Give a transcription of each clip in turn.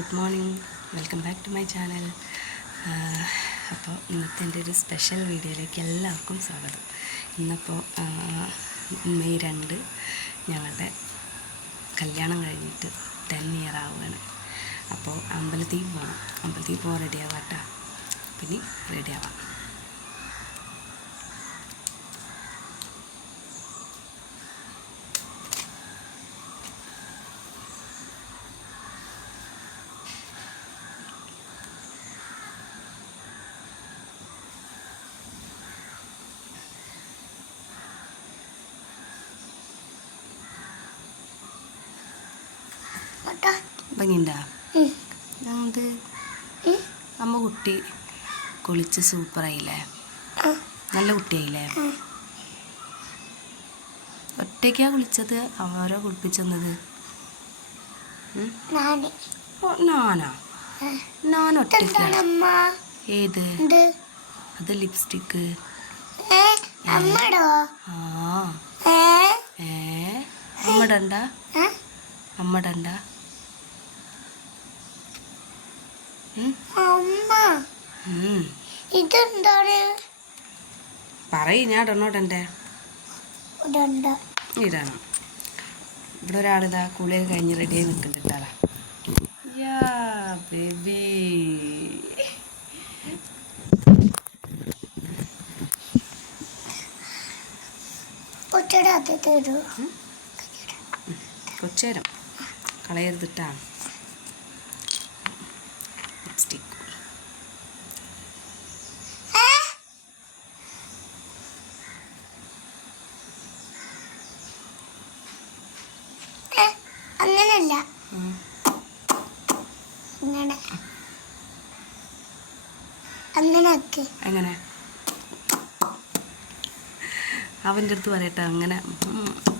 Good morning. Welcome back to my channel. അപ്പോൾ ഇന്നത്തെ എന്റെ ഒരു സ്പെഷ്യൽ വീഡിയോയിലേക്ക് എല്ലാവർക്കും സ്വാഗതം. ഇന്നിപ്പോൾ മെയ് രണ്ട് ഞങ്ങളുടെ കല്യാണം കഴിഞ്ഞിട്ട് ടെൻ ഇയർ ആവുകയാണ്. അപ്പോൾ അമ്പലത്തിൽ പോകണം. അമ്പലത്തിൽ പോകാൻ റെഡി ആവാം കേട്ടോ പിന്നെ റെഡി ആവാം. ഭംഗിയുണ്ടാ? അമ്മ കുട്ടി കുളിച്ച് സൂപ്പറായില്ലേ നല്ല കുട്ടിയായില്ലേ? ഒറ്റയ്ക്കാ കുളിച്ചത്? ആരോ കുളിപ്പിച്ചെന്നത് നാനാ? ഞാൻ ഒറ്റയ്ക്കാ? ഏത്? അത് ലിപ്സ്റ്റിക്ക്. അമ്മടണ്ട അമ്മടോ? ആ. ഏ? അമ്മ. ഇതെന്താണ്? പറയ് ഞാൻ ഇടണോട്ടെ ഇടണം. ഇവിടെ ഒരാളിതാ കുളിയൊക്കെ കഴിഞ്ഞ് റെഡിയായി നിൽക്കുന്നുണ്ട് കേട്ടാ. യാ ബേബി കൊച്ചേരം. കളയരുതിട്ടാ അങ്ങനല്ല. അങ്ങനെ. അവന്റെ അടുത്ത് പറയട്ടെ അങ്ങനെ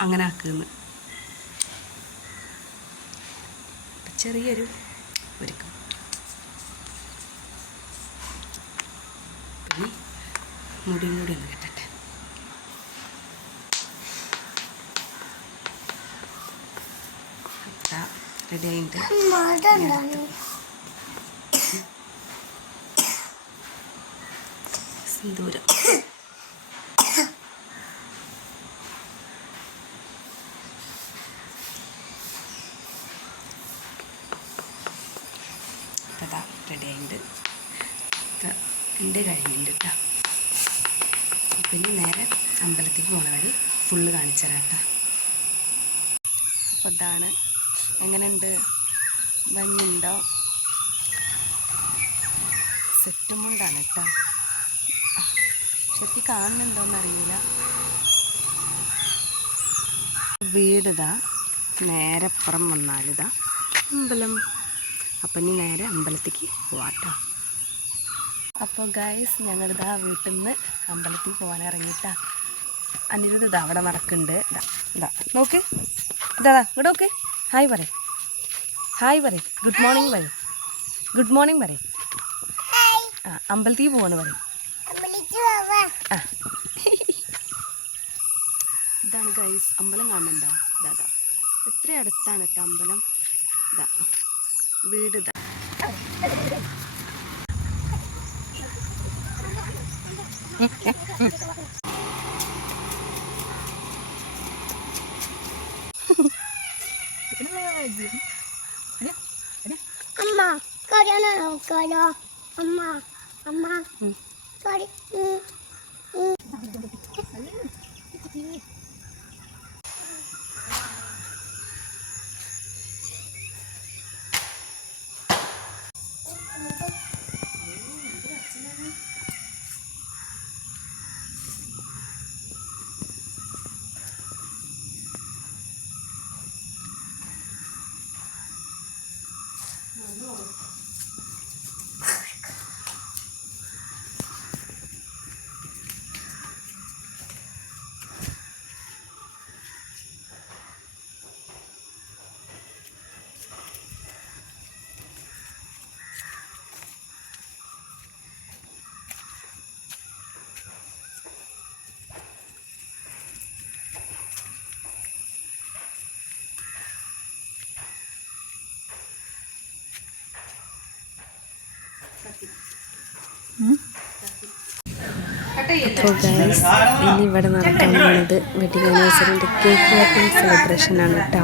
അങ്ങനെ ആക്കുന്നു. ചെറിയൊരു ഒരുക്കം. പിന്നെ മുടിയും കൂടി ഒന്ന് കെട്ടട്ടെ റെഡി ആയിട്ട് സിന്ദൂരം. റെഡി ഇപ്പം എന്റെ കഴിഞ്ഞിട്ടുണ്ട് കേട്ടോ അപ്പം ഇനി നേരെ അമ്പലത്തേക്ക് പോണ വഴി ഫുള്ള് കാണിച്ചു തരാം കേട്ടോ അപ്പോൾ ഇതാണ് എങ്ങനെയുണ്ട്? ഭംഗിയുണ്ടോ? സെറ്റും കൊണ്ടാണ് കേട്ടോ. ശരിക്കും കാണുന്നുണ്ടോന്ന് അറിയില്ല വീടിതാ നേരെ പുറം വന്നാലിതാ അമ്പലം. അപ്പം ഇനി നേരെ അമ്പലത്തേക്ക് പോവാട്ടോ അപ്പോൾ ഗൈസ് ഞങ്ങളിതാ വീട്ടിൽ നിന്ന് അമ്പലത്തിൽ പോകാൻ ഇറങ്ങിയിട്ടാ. അനിരുദ്ധ അവിടെ നടക്കുന്നുണ്ട്. ഇതാ ഇതാ. നോക്ക്. ഇതാ ഇവിടെ നോക്ക്. ഹായ് പറ ഹായ് പറയും ഗുഡ് മോർണിംഗ് പറയും ഗുഡ് മോർണിംഗ് പറയും ആ അമ്പലത്തിൽ പോവാണ് പറയും ആ. ഇതാണ് ഗൈസ് അമ്പലം കാണുന്നുണ്ടോ? ഇതാ. എത്ര അടുത്താണ് കേട്ടോ അമ്പലം? ഇതാ വീട് ഇതാ. കറിയാണ് നോക്കാലോ. അമ്മ അമ്മ. ഉം. അപ്പോൾ ഗൈസ് ഇനി ഇവിടെ നടക്കാൻ പോകുന്നത് വെഡിങ് ആനിവേഴ്സറിന്റെ കേക്ക് കട്ടിങ് സെലിബ്രേഷൻ ആണ് കേട്ടോ.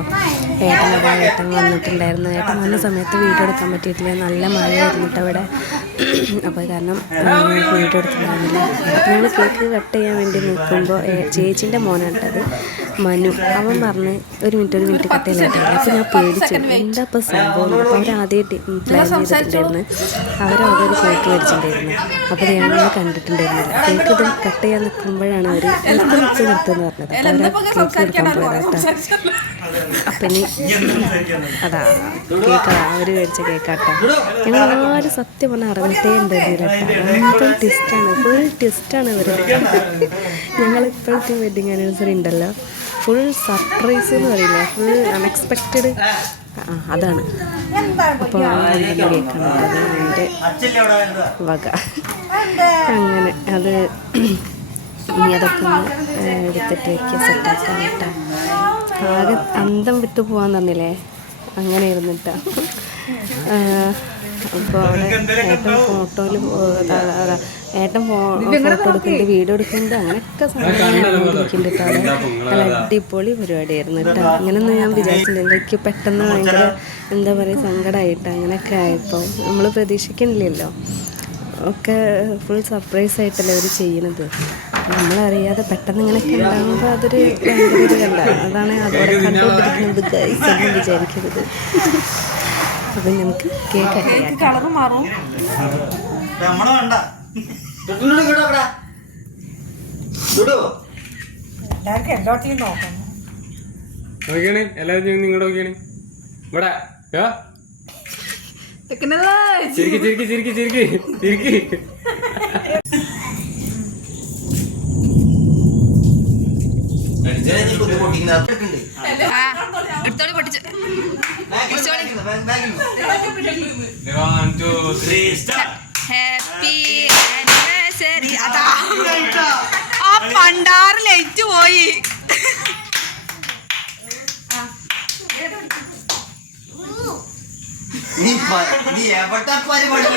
ഏട്ടൻ അവിടെ ഏട്ടൻ വന്നിട്ടുണ്ടായിരുന്നു. ഏട്ടൻ വന്ന സമയത്ത് വീഡിയോ എടുക്കാൻ പറ്റിയിട്ടില്ല. നല്ല മഴയായിരുന്നു കേട്ടോ ഇവിടെ അപ്പോൾ കാരണം വീഡിയോ എടുത്തിട്ടുണ്ടായിരുന്നില്ല. ഞങ്ങൾ കേക്ക് കട്ട് ചെയ്യാൻ വേണ്ടി നിൽക്കുമ്പോൾ ചേച്ചീന്റെ മോനാട്ടത് മനു അവൻ പറഞ്ഞ് ഒരു മിനിറ്റ് ഒരു മിനിറ്റ് കട്ട് ചെയ്യാൻ അപ്പോൾ ഞാൻ പേടിച്ചു എന്താ ഇപ്പോൾ സംഭവം അപ്പോൾ അവർ ആദ്യമായിട്ട് പ്ലാൻ ചെയ്തിട്ടുണ്ടായിരുന്നു. അവരതൊരു കേക്ക് മേടിച്ചിട്ടുണ്ടായിരുന്നു അപ്പോൾ ഞാൻ കണ്ടിട്ടുണ്ടായിരുന്നില്ല. കേക്ക് ഇത് കട്ട് ചെയ്യാൻ നിൽക്കുമ്പോഴാണ് അവർ നിർത്ത് നിർത്ത് നിർത്തുമെന്ന് പറഞ്ഞത്. അപ്പോൾ അവർ കേക്ക് എടുക്കാൻ പോയതാ കേട്ടോ. അപ്പം ഇനി അതാ കേക്ക് അവർ മേടിച്ച കേക്കാട്ടോ ഞങ്ങൾ ആരും സത്യം പറഞ്ഞാൽ അറിഞ്ഞിട്ടേ ഉണ്ടായിരുന്നില്ല കേട്ടോ. ടെസ്റ്റാണ് ഫുൾ ടെസ്റ്റാണ് ഇവർ ഞങ്ങൾ ഇപ്പോഴത്തെ വെഡിങ് ആനിവേഴ്സറി ഉണ്ടല്ലോ. ഫുൾ സർപ്രൈസ് എന്ന് പറയില്ല? ഫുൾ അൺഎക്സ്പെക്റ്റഡ് അതാണ്. അപ്പോൾ അത് എന്റെ വക. അങ്ങനെ അത് ഇനി അതൊക്കെ ഒന്ന് എടുത്തിട്ട് വയ്ക്കുക സെറ്റാക്കാൻ കേട്ടോ. ആകെ അന്തം വിട്ടു പോകാൻ തന്നില്ലേ? അങ്ങനെ ഇരുന്നിട്ടാ അപ്പോൾ അവിടെ ഏട്ടൻ ഫോട്ടോയിൽ ഏട്ടൻ ഫോട്ടോ എടുക്കുന്നുണ്ട് വീഡിയോ എടുക്കുന്നുണ്ട്. അങ്ങനെയൊക്കെ സംഭവിക്കുന്നുണ്ട് കേട്ടോ. അവിടെ നല്ല അടിപൊളി പരിപാടിയായിരുന്നു കേട്ടോ. അങ്ങനെയൊന്നും ഞാൻ വിചാരിച്ചില്ല. എനിക്ക് പെട്ടെന്ന് ഭയങ്കര എന്താ പറയുക സങ്കടമായിട്ട് അങ്ങനെയൊക്കെ ആയപ്പോൾ നമ്മൾ പ്രതീക്ഷിക്കണില്ലല്ലോ ഒക്കെ ഫുൾ സർപ്രൈസ് ആയിട്ടല്ലേ അവർ ചെയ്യണത്. നമ്മളറിയാതെ പെട്ടെന്ന് ഇങ്ങനെയൊക്കെ ഉണ്ടാകുമ്പോൾ അതൊരു ഭയങ്കര ഒരു കണ്ട അതാണ് അതോടെ കണ്ടുകൊണ്ടിരിക്കുന്നത് എന്ന് വിചാരിക്കരുത്. അപ്പം നമുക്ക് കേക്ക് കളറ് മാറും. നോക്കിയാണ്? എല്ലാവരും നിങ്ങളുടെ നോക്കിയാണ്? ഇവിടെ. യോ. ചിരിക്ക് ചിരിക്ക് ചിരിക്ക് ചിരിക്ക് ചിരിക്ക്. start. ഹാപ്പി ആനിവേഴ്സറി അതാ ആ പണ്ടാറ് ലൈറ്റ് പോയി നീ നീ എവിടെ പരിപാടി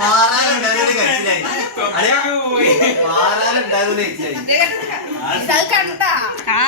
മാറാനുണ്ടായിരുന്നു കഴിച്ചിലായി മാറാനുണ്ടായിരുന്നു കഴിച്ചിലായി ആ.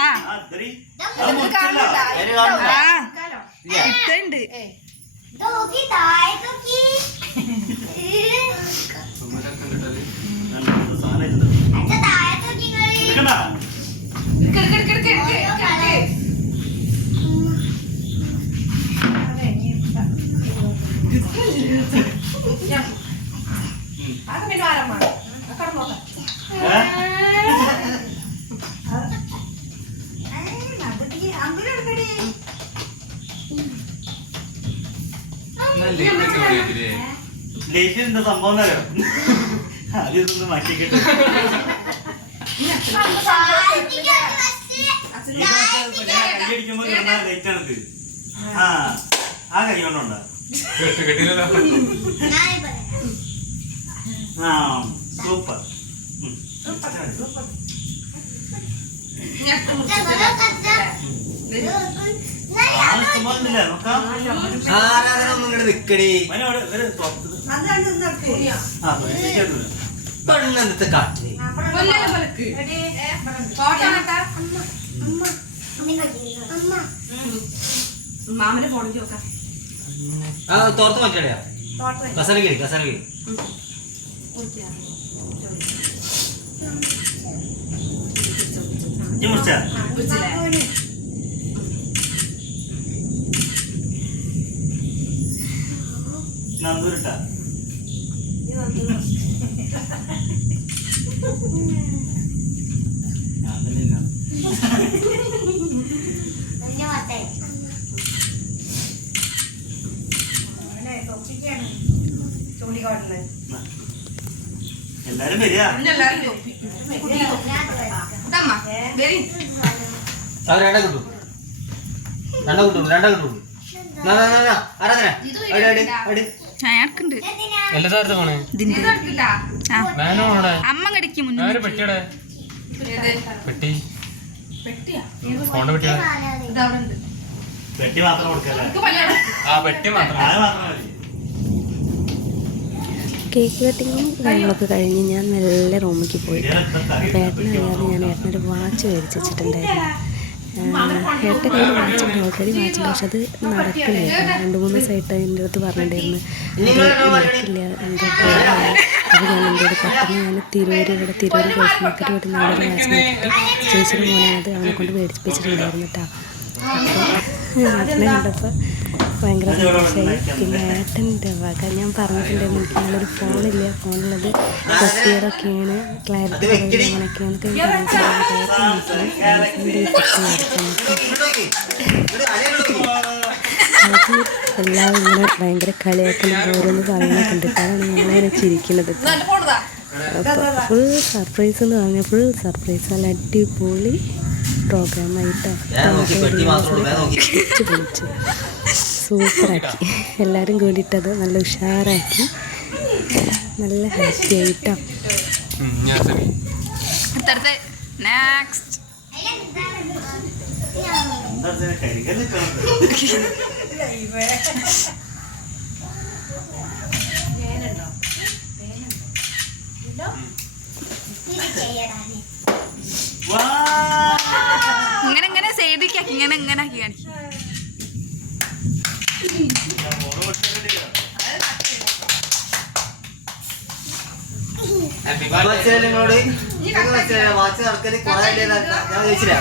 എന്താ സംഭവം എന്നറിയോ ആദ്യം ഇതൊന്ന് മാറ്റിക്കിട്ട് കൈയടിക്കുമ്പോ ലേറ്റ് ആണത് ആ ആ കൈ സൂപ്പർ. ആരാധന ഒന്നും ഇങ്ങോട്ട് നിക്കടി. പെണ്ണെന്തത്തെ കാട്ടിൽ മാമന്റെ ഫോണിൽ നോക്കാം ആ തോർത്ത് മാറ്റിയാ ഇജ്ജ് മുറിച്ചാ? നന്ദൂരിട്ടാ? ആ, അതന്നെ ഇല്ല. എല്ലാരും വരിക. അത് രണ്ടാ കിട്ടും. രണ്ടാ കിട്ടും രണ്ടാ കിട്ടും. അമ്മ കടിക്ക് പെട്ടി. മാത്രം കൊടുക്കല്ലേ? ആ പെട്ടി മാത്രം. അത് മാത്രം മതി. കേക്ക് കട്ടിങ്ങും കാര്യങ്ങളൊക്കെ കഴിഞ്ഞ് ഞാൻ മെല്ലെ റൂമിലേക്ക് പോയി. അപ്പോൾ ഏട്ടനറിയാതെ ഞാൻ ഏട്ടനൊരു വാച്ച് മേടിച്ച് വെച്ചിട്ടുണ്ടായിരുന്നു. ആഹ് ഏട്ടൻ കയ്യിൽ വാച്ചുണ്ട് ഓൾറെഡി വാച്ചുണ്ട് പക്ഷെ അത് നടക്കില്ല രണ്ട് മൂന്ന് ദിവസമായിട്ട് എന്റെ അടുത്ത് പറഞ്ഞിട്ടുണ്ടായിരുന്നു. അത് നടക്കില്ല എന്താ അപ്പോൾ ഞാൻ എന്റെ അടുത്ത് പെട്ടെന്ന് ഞാൻ തിരൂര് ഇവിടെ തിരൂര് ഗൾഫ് മാർക്കറ്റ് പോയിട്ട് നല്ലൊരു വാച്ച് നോക്കിയിട്ട് ചേച്ചിയുടെ മോനെ അത് അവനെ കൊണ്ട് മേടിപ്പിച്ചിട്ടുണ്ടായിരുന്നു കേട്ടോ. അപ്പോൾ ഏട്ടനെ കണ്ടപ്പോൾ ഭയങ്കര സന്തോഷമായി. പിന്നെ ഏട്ടന്റെ വക. ഞാൻ പറഞ്ഞിട്ടുണ്ടായിരുന്നു എനിക്ക് നല്ലൊരു ഫോണില്ല. ഫോണുള്ളത് സത്യതൊക്കെയാണ് ക്ലാരിറ്റി അങ്ങനെയൊക്കെയാണ് എല്ലാവരും ഇങ്ങനെ ഭയങ്കര കളിയാക്കുന്ന ഓരോന്ന് പറയുന്നൊക്കെ ഉണ്ട് അതാണ് ഞങ്ങളിങ്ങനെ ചിരിക്കുന്നത് ഫുൾ സർപ്രൈസ് എന്ന് പറഞ്ഞാൽ ഫുൾ സർപ്രൈസ് നല്ല അടിപൊളി പ്രോഗ്രാമായിട്ട് പൊളിച്ചു സൂപ്പറാക്കി. എല്ലാവരും കൂടിയിട്ടത് നല്ല ഉഷാറാക്കി. നല്ല ഹാപ്പി ആയിട്ടോ. ഞാൻ ശരി. അടുത്തടുത്ത് നെക്സ്റ്റ് എന്താ ഇങ്ങനെ ഇങ്ങനെ സൈഡിലേക്ക് ഇങ്ങനെ ഇങ്ങനെ ആക്കി കാണിക്കും നിങ്ങളോട്? വാച്ച് നടക്കൽ കുറെ ഞാൻ ചോദിച്ചില്ല.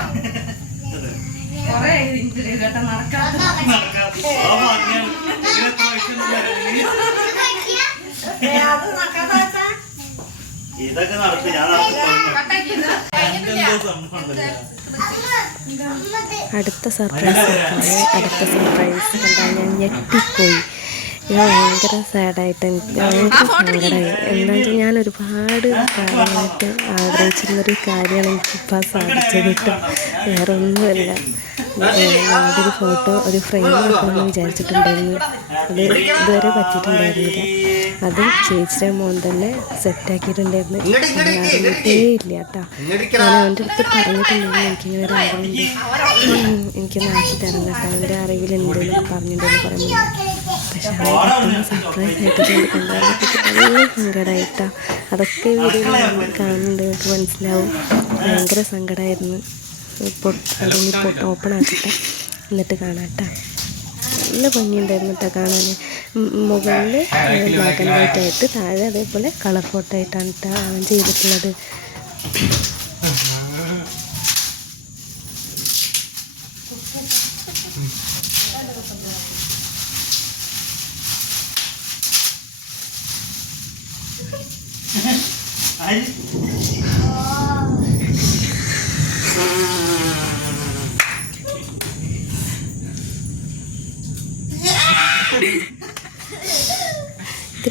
ഇതൊക്കെ നടത്തി ഞാൻ. അടുത്ത സർപ്രൈസ് അടുത്ത സർപ്രൈസ് കണ്ടാൽ ഞാൻ ഞെട്ടിപ്പോയി. ഞാൻ ഭയങ്കര സാഡായിട്ട് എനിക്ക് ഭയങ്കര സങ്കടമായി എന്താ വെച്ചാൽ ഞാൻ ഒരുപാട് കാര്യമായിട്ട് ആഗ്രഹിച്ചിരുന്നൊരു കാര്യമാണ് എനിക്കിപ്പോൾ സാധിച്ചത് കേട്ടോ. വേറെ ഒന്നുമല്ല ഒരു ഫോട്ടോ ഒരു ഫ്രെയിം ആക്കണമെന്ന് വിചാരിച്ചിട്ടുണ്ടായിരുന്നു. അത് ഇതുവരെ പറ്റിയിട്ടുണ്ടായിരുന്നില്ല. അത് ചേച്ചിയുടെ മോൻ തന്നെ സെറ്റാക്കിയിട്ടുണ്ടായിരുന്നു അറിഞ്ഞിട്ടേ ഇല്ല കേട്ടോ ഞാൻ അവന്റെ അടുത്ത് പറഞ്ഞിട്ടുണ്ടെങ്കിൽ എനിക്കിങ്ങനെ ഒരു ആഗ്രഹമുണ്ട് എനിക്ക് എനിക്കൊന്ന് ആക്കി തരണം കേട്ടോ അവന്റെ അറിവിൽ എന്തെങ്കിലും പറഞ്ഞിട്ടുണ്ടെന്ന് പറയുമ്പോൾ പക്ഷെ അവന്റെ സർപ്രൈസ് ആയിട്ട് സങ്കടമായിട്ടാ അതൊക്കെ വീഡിയോ കാണുന്നുണ്ട്. നിങ്ങൾക്ക് മനസ്സിലാവും. ഭയങ്കര സങ്കടമായിരുന്നു ഇപ്പോൾ അതൊന്ന് ഇപ്പോൾ ഓപ്പൺ ആക്കട്ടെ. എന്നിട്ട് കാണാട്ടോ. നല്ല ഭംഗിയുണ്ടായിരുന്നു കേട്ടോ കാണാൻ. മുകളിൽ ബ്ലാക്ക് ആൻഡ് വൈറ്റ് ആയിട്ട് താഴെ അതേപോലെ കളർ ഫോട്ടോ ആയിട്ടാണ് കേട്ടോ അവൻ ചെയ്തിട്ടുള്ളത്. ആര്?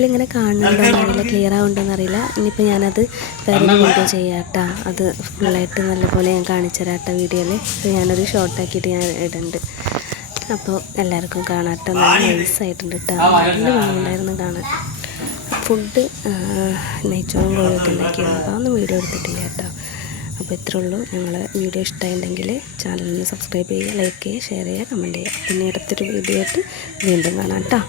ഇതിലിങ്ങനെ കാണുന്നുണ്ടോയെന്നറിയില്ല ക്ലിയർ ആവുന്നുണ്ടോയെന്ന് അറിയില്ല ഇനിയിപ്പോൾ ഞാനത് വേറെ വീഡിയോ ചെയ്യാട്ടാ. അത് ഫുള്ളായിട്ട് നല്ലപോലെ ഞാൻ കാണിച്ചു തരാട്ട വീഡിയോയിൽ ഇത് ഞാനൊരു ഷോർട്ടാക്കിയിട്ട് ഞാൻ ഇടുന്നുണ്ട്. അപ്പോൾ എല്ലാവർക്കും കാണാട്ടോ. നല്ല നൈസായിട്ടുണ്ട് കേട്ടോ നല്ല ഭംഗിയുണ്ടായിരുന്നു കാണാൻ. ഫുഡ് നെയ്ച്ചോറും കോഴിയൊക്കെ ഉണ്ടാക്കിയിരുന്നു. അപ്പോൾ അതൊന്നും വീഡിയോ എടുത്തിട്ടില്ല കേട്ടോ അപ്പോൾ ഇത്രേ ഉള്ളൂ. ഞങ്ങൾ വീഡിയോ ഇഷ്ടമായിട്ടുണ്ടെങ്കിൽ ചാനലിന് സബ്സ്ക്രൈബ് ചെയ്യുക ലൈക്ക് ചെയ്യുക ഷെയർ ചെയ്യുക കമന്റ് ചെയ്യുക. പിന്നെ അടുത്തൊരു വീഡിയോ ആയിട്ട് വീണ്ടും കാണാം കേട്ടോ